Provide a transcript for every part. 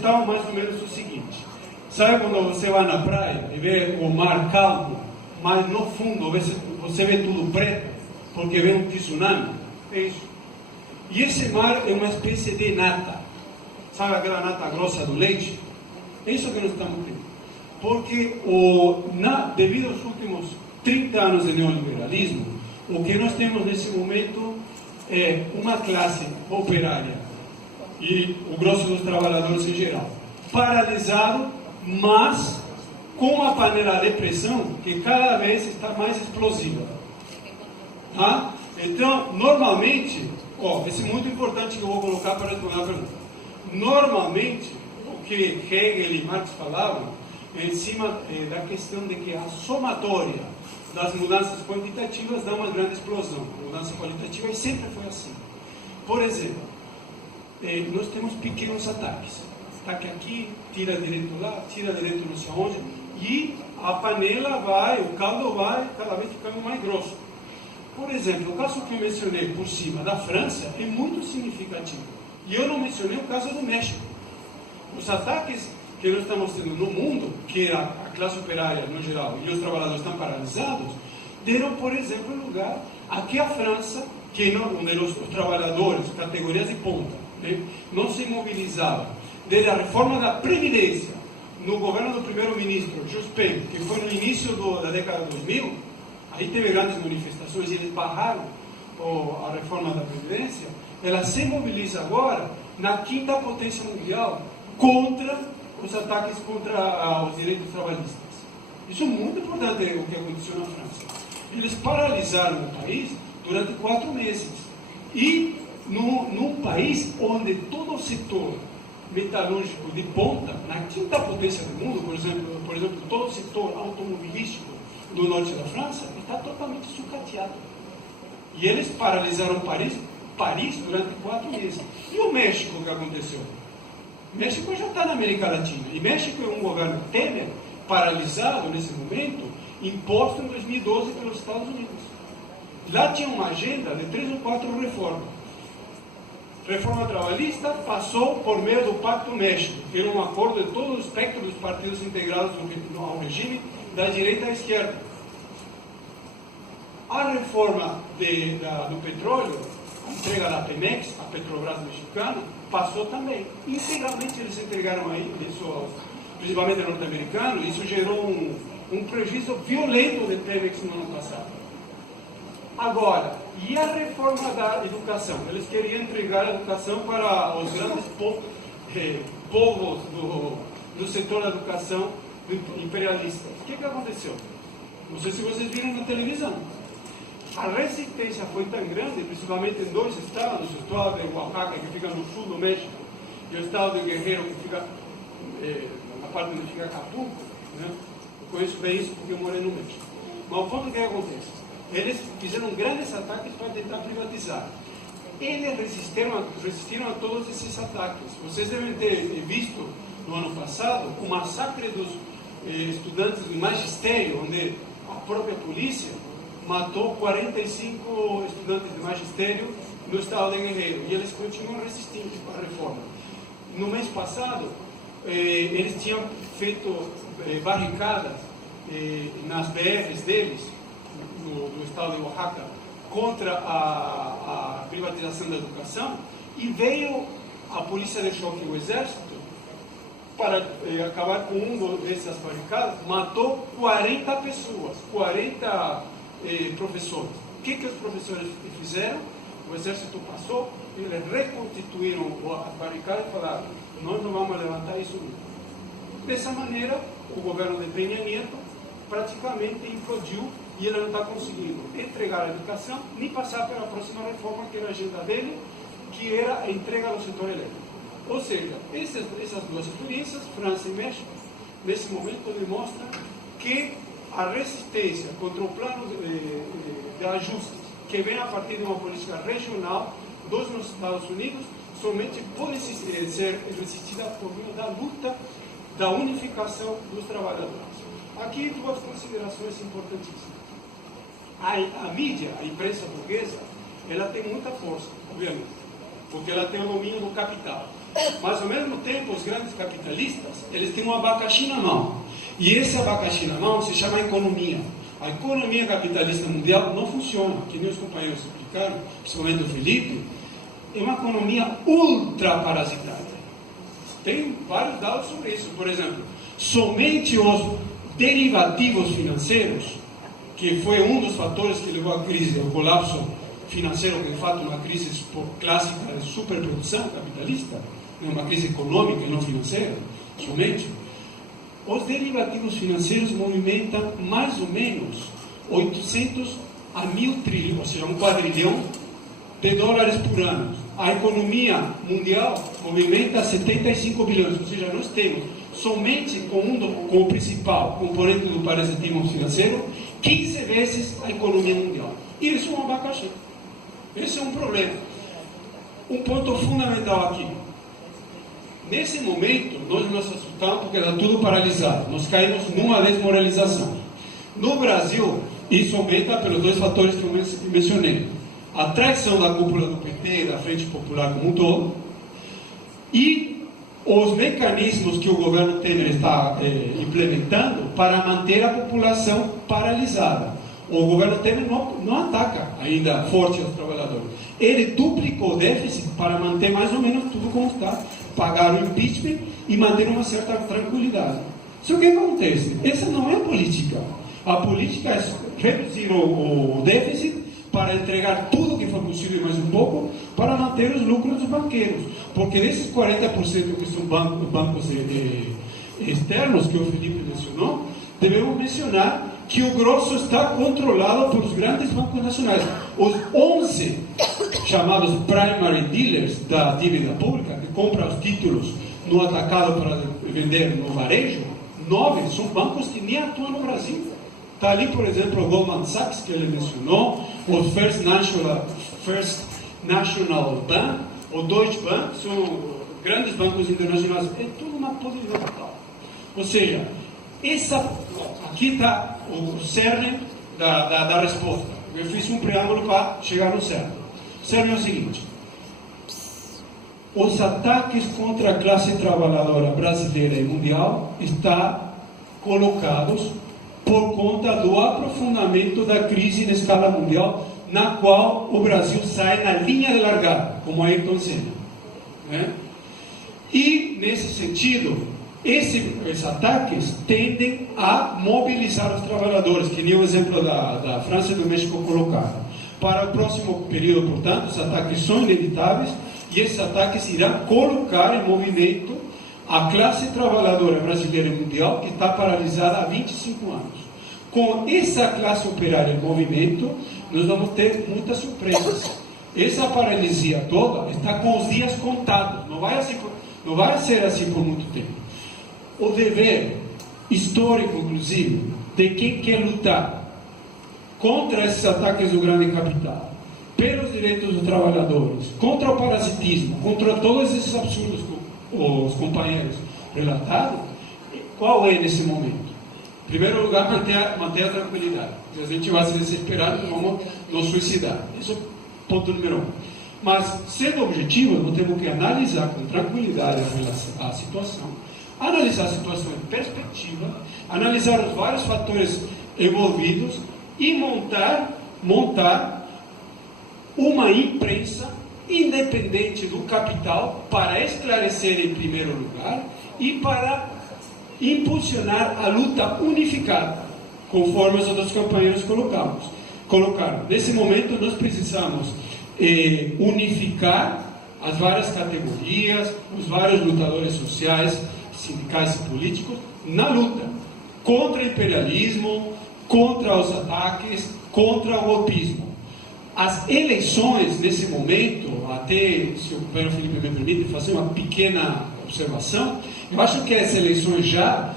estavam mais ou menos o seguinte: sabe quando você vai na praia e vê o mar calmo, mas no fundo você vê tudo preto, porque vem um tsunami? É isso. E esse mar é uma espécie de nata. Sabe aquela nata grossa do leite? É isso que nós estamos tendo. Porque devido aos últimos 30 anos de neoliberalismo, o que nós temos nesse momento é uma classe operária e o grosso dos trabalhadores em geral paralisado, mas com a panela de pressão que cada vez está mais explosiva. Tá? Então, normalmente, isso é muito importante que eu vou colocar para responder a pergunta. Normalmente, o que Hegel e Marx falavam é em cima da questão de que a somatória das mudanças quantitativas dá uma grande explosão. A mudança qualitativa e sempre foi assim. Por exemplo, nós temos pequenos ataques. Ataque aqui, tira direito lá, tira direito não sei onde, e a panela vai, o caldo vai cada vez ficando mais grosso. Por exemplo, o caso que eu mencionei por cima da França é muito significativo. E eu não mencionei o caso do México. Os ataques que nós estamos tendo no mundo, que a classe operária no geral e os trabalhadores estão paralisados, deram, por exemplo, lugar a que a França, onde os trabalhadores, categorias de ponta, não se mobilizavam, desde a reforma da Previdência, no governo do primeiro-ministro Jospin, que foi no início da década de 2000, aí teve grandes manifestações e eles barraram a reforma da Previdência. Ela se mobiliza agora na quinta potência mundial contra os ataques contra os direitos trabalhistas. Isso é muito importante, o que aconteceu na França. Eles paralisaram o país durante 4 meses. E num país onde todo o setor metalúrgico de ponta, na quinta potência do mundo, por exemplo, todo o setor automobilístico do norte da França, está totalmente sucateado. E eles paralisaram Paris durante 4 meses. E o México, o que aconteceu? O México já está na América Latina. E México é um governo Temer, paralisado nesse momento, imposto em 2012 pelos Estados Unidos. Lá tinha uma agenda de 3 ou 4 reformas. Reforma trabalhista passou por meio do Pacto México, que era um acordo de todo o espectro dos partidos integrados ao regime, da direita à esquerda. A reforma do petróleo, a entrega da Pemex, a Petrobras mexicana, passou também. Integralmente eles entregaram aí, isso, principalmente norte-americano, isso gerou um prejuízo violento de Pemex no ano passado. Agora, e a reforma da educação? Eles queriam entregar a educação para os grandes povos do setor da educação imperialista. O que aconteceu? Não sei se vocês viram na televisão. A resistência foi tão grande, principalmente em 2 estados, o estado de Oaxaca, que fica no sul do México, e o estado de Guerrero, que fica na parte onde fica Acapulco. Eu conheço bem isso porque eu morei no México. Mas o ponto que acontece? Eles fizeram grandes ataques para tentar privatizar. Eles resistiram a todos esses ataques. Vocês devem ter visto no ano passado o massacre dos estudantes do magistério, onde a própria polícia matou 45 estudantes de magistério no estado de Guerrero. E eles continuam resistindo à reforma. No mês passado, eles tinham feito barricadas nas BRs deles, do estado de Oaxaca, contra a privatização da educação, e veio a polícia de choque e o exército para acabar com dessas barricadas, matou 40 pessoas, 40 professores. O que os professores fizeram? O exército passou, eles reconstituíram as barricadas e falaram: nós não vamos levantar isso nunca. Dessa maneira, o governo de Peña Nieto praticamente implodiu e ele não está conseguindo entregar a educação nem passar pela próxima reforma, que era a agenda dele, que era a entrega do setor elétrico. Ou seja, essas 2 experiências, França e México, nesse momento demonstram que a resistência contra o plano de ajustes que vem a partir de uma política regional dos Estados Unidos somente pode ser resistida por meio da luta da unificação dos trabalhadores. Aqui 2 considerações importantíssimas. A mídia, a imprensa burguesa, ela tem muita força, obviamente, porque ela tem o domínio do capital. Mas, ao mesmo tempo, os grandes capitalistas, eles têm um abacaxi na mão. E esse abacaxi na mão se chama economia. A economia capitalista mundial não funciona, que nem os companheiros explicaram, principalmente o Felipe, é uma economia ultra parasitária. Tem vários dados sobre isso. Por exemplo, somente os derivativos financeiros, que foi um dos fatores que levou à crise, ao colapso financeiro, que de fato é uma crise clássica de superprodução capitalista, é uma crise econômica e não financeira, somente. Os derivativos financeiros movimentam mais ou menos 800 a 1.000 trilhões, ou seja, 1 quadrilhão de dólares por ano. A economia mundial movimenta 75 bilhões, ou seja, nós temos somente com o principal componente do parasitismo financeiro 15 vezes a economia mundial. E isso é um abacaxi. Esse é um problema. Um ponto fundamental aqui. Nesse momento, nós nos assustamos porque está tudo paralisado. Nós caímos numa desmoralização. No Brasil, isso aumenta pelos dois fatores que eu mencionei. A traição da cúpula do PT e da Frente Popular como um todo, e os mecanismos que o governo Temer está implementando para manter a população paralisada. O governo Temer não ataca ainda forte os trabalhadores. Ele duplicou o déficit para manter mais ou menos tudo como está, pagar o impeachment e manter uma certa tranquilidade. Só que o que acontece? Essa não é a política. A política é reduzir o déficit para entregar tudo que for possível, mais um pouco, para manter os lucros dos banqueiros. Porque desses 40% que são bancos externos, que o Felipe mencionou, devemos mencionar que o grosso está controlado pelos grandes bancos nacionais. Os 11 chamados primary dealers da dívida pública, que compram os títulos no atacado para vender no varejo, 9 são bancos que nem atuam no Brasil. Está ali, por exemplo, o Goldman Sachs, que ele mencionou, o First National Bank, o Deutsche Bank, são grandes bancos internacionais. É tudo uma podridão total. Ou seja, aqui está o cerne da resposta. Eu fiz um preâmbulo para chegar no cerne. O cerne é o seguinte: os ataques contra a classe trabalhadora brasileira e mundial estão colocados por conta do aprofundamento da crise na escala mundial, na qual o Brasil sai na linha de largada, como Ayrton Senna. Né? E, nesse sentido, esses ataques tendem a mobilizar os trabalhadores, que nem o exemplo da França e do México colocaram. Para o próximo período, portanto, os ataques são inevitáveis e esses ataques irão colocar em movimento a classe trabalhadora brasileira e mundial, que está paralisada há 25 anos. Com essa classe operária em movimento, nós vamos ter muitas surpresas. Essa paralisia toda está com os dias contados, não vai ser assim por muito tempo. O dever histórico, inclusive, de quem quer lutar contra esses ataques do grande capital, pelos direitos dos trabalhadores, contra o parasitismo, contra todos esses absurdos que os companheiros relataram, qual é nesse momento? Em primeiro lugar, manter a tranquilidade. Se a gente vai se desesperar, vamos nos suicidar. Isso é o ponto número 1. Mas, sendo objetivo, nós temos que analisar com tranquilidade a situação, analisar a situação em perspectiva, analisar os vários fatores envolvidos e montar uma imprensa independente do capital para esclarecer em primeiro lugar e para impulsionar a luta unificada, conforme os outros companheiros colocaram. Nesse momento, nós precisamos unificar as várias categorias, os vários lutadores sociais, sindicais e políticos, na luta contra o imperialismo, contra os ataques, contra o golpismo. As eleições, nesse momento, até, se o companheiro Felipe me permite fazer uma pequena observação, eu acho que as eleições já,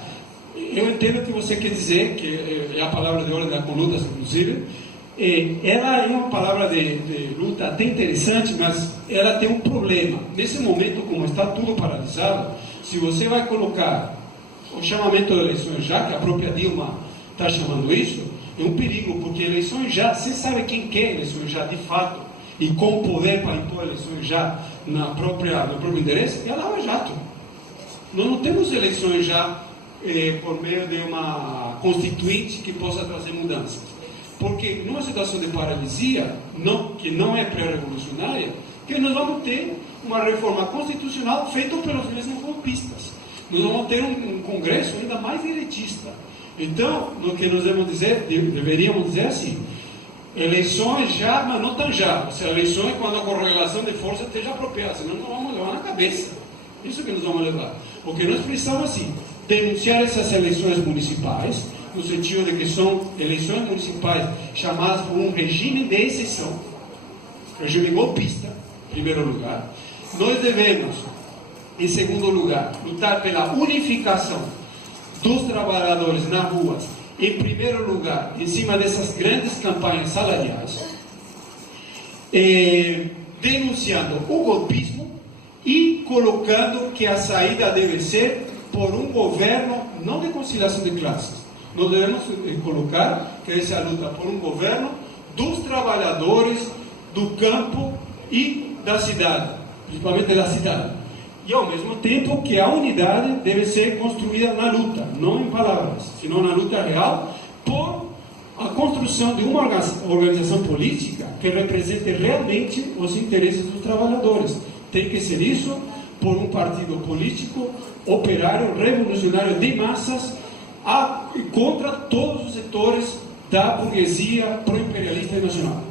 eu entendo o que você quer dizer, que é a palavra de ordem da conduta, inclusive, ela é uma palavra de luta até interessante, mas ela tem um problema. Nesse momento, como está tudo paralisado, se você vai colocar o chamamento de eleições já, que a própria Dilma está chamando isso, é um perigo, porque eleições já, você sabe quem quer eleições já, de fato. e com poder para impor eleições já no próprio endereço, é a Lava Jato. Nós não temos eleições já por meio de uma constituinte que possa trazer mudanças. Porque numa situação de paralisia, que não é pré-revolucionária, que nós vamos ter uma reforma constitucional feita pelos mesmos golpistas. Nós vamos ter um Congresso ainda mais elitista. Então, o que nós deveríamos dizer assim, eleições já, mas não tão já. Ou seja, eleições quando a correlação de força esteja apropriada, senão nós vamos levar na cabeça. Isso que nós vamos levar. Porque nós precisamos, assim, denunciar essas eleições municipais, no sentido de que são eleições municipais chamadas por um regime de exceção, regime golpista, em primeiro lugar. Nós devemos, em segundo lugar, lutar pela unificação dos trabalhadores nas ruas, em primeiro lugar, em cima dessas grandes campanhas salariais, denunciando o golpismo e colocando que a saída deve ser por um governo não de conciliação de classes. Nós devemos colocar que essa luta por um governo dos trabalhadores do campo e da cidade, principalmente da cidade. E ao mesmo tempo que a unidade deve ser construída na luta, não em palavras, senão na luta real, por a construção de uma organização política que represente realmente os interesses dos trabalhadores. Tem que ser isso por um partido político, operário, revolucionário de massas, contra todos os setores da burguesia pró-imperialista e nacional.